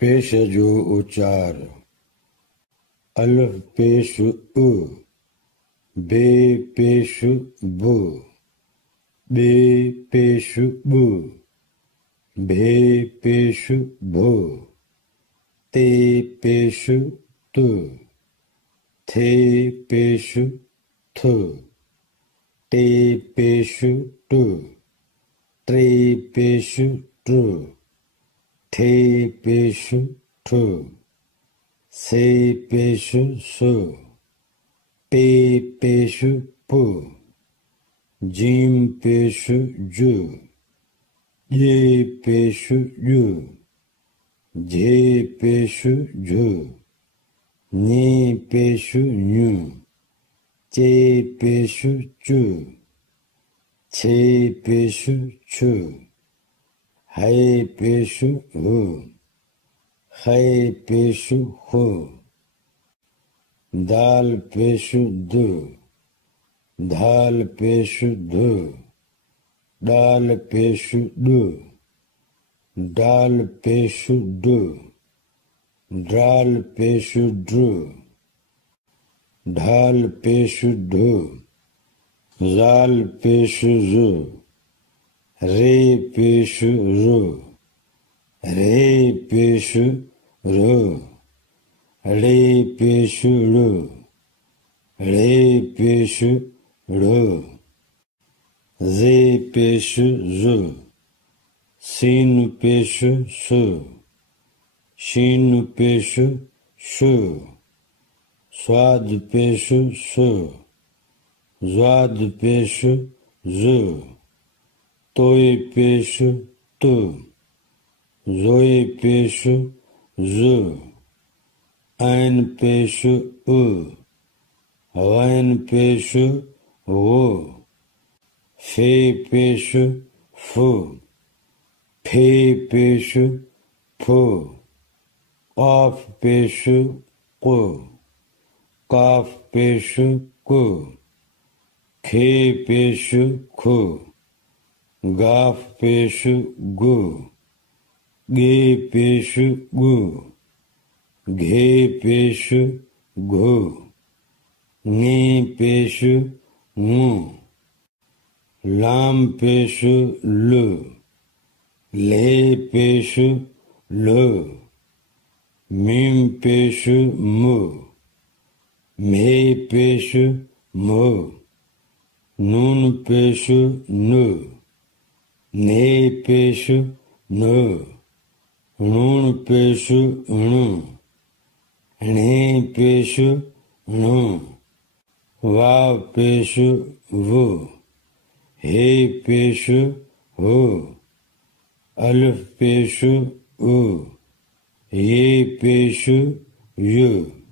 पेशजो उच्चार अल्फ पेश उ, बे पेश बु, बे पेश बु, भे पेश भु, ते पेश तु, थे पेश थु, टे पेश टु, त्रे पेश ट्रु, ठे पेश ठु, से पेश सु, पे पेश पु, जीम पेश जु, ये पेश यु, झे पेश झु, नी पेश न्यु, चे पेश चु, छे पेश छु, है पेश हु, है पेश हु, दाल पेश दु, धाल पेश धु, डाल पेश दु, डाल पेश दु, ड्राल पेश ड्रु, ढाल पेश ढु, जाल पेश जु, रे पेश रु, रे पेश रु, रे पेश रु, रे पेश रु, जे पेश जु, सीन पेश सु, शीन पेश शु, स्वाद पेश सु, ज्वाद पेश जु, तोय पेश तु, जोय पेश जु, ऐन पेश उ, वैन पेश वो, फे पेश फु, फे पेश फु, काफ पेश कु, काफ पेश कु, खे पेश खु, गाफ पेश गु, गे पेश गु, घे पेश घु, ङे पेश ङु, लाम पेश लु, ले पेश लु, मीम पेश मु, मे पेश मु, नून पेश नु, ने पेश नु, णून पेश णु, णे पेश णु, वाव पेश वु, हे पेश हु, अल्फ पेश उ, ये पेश यु।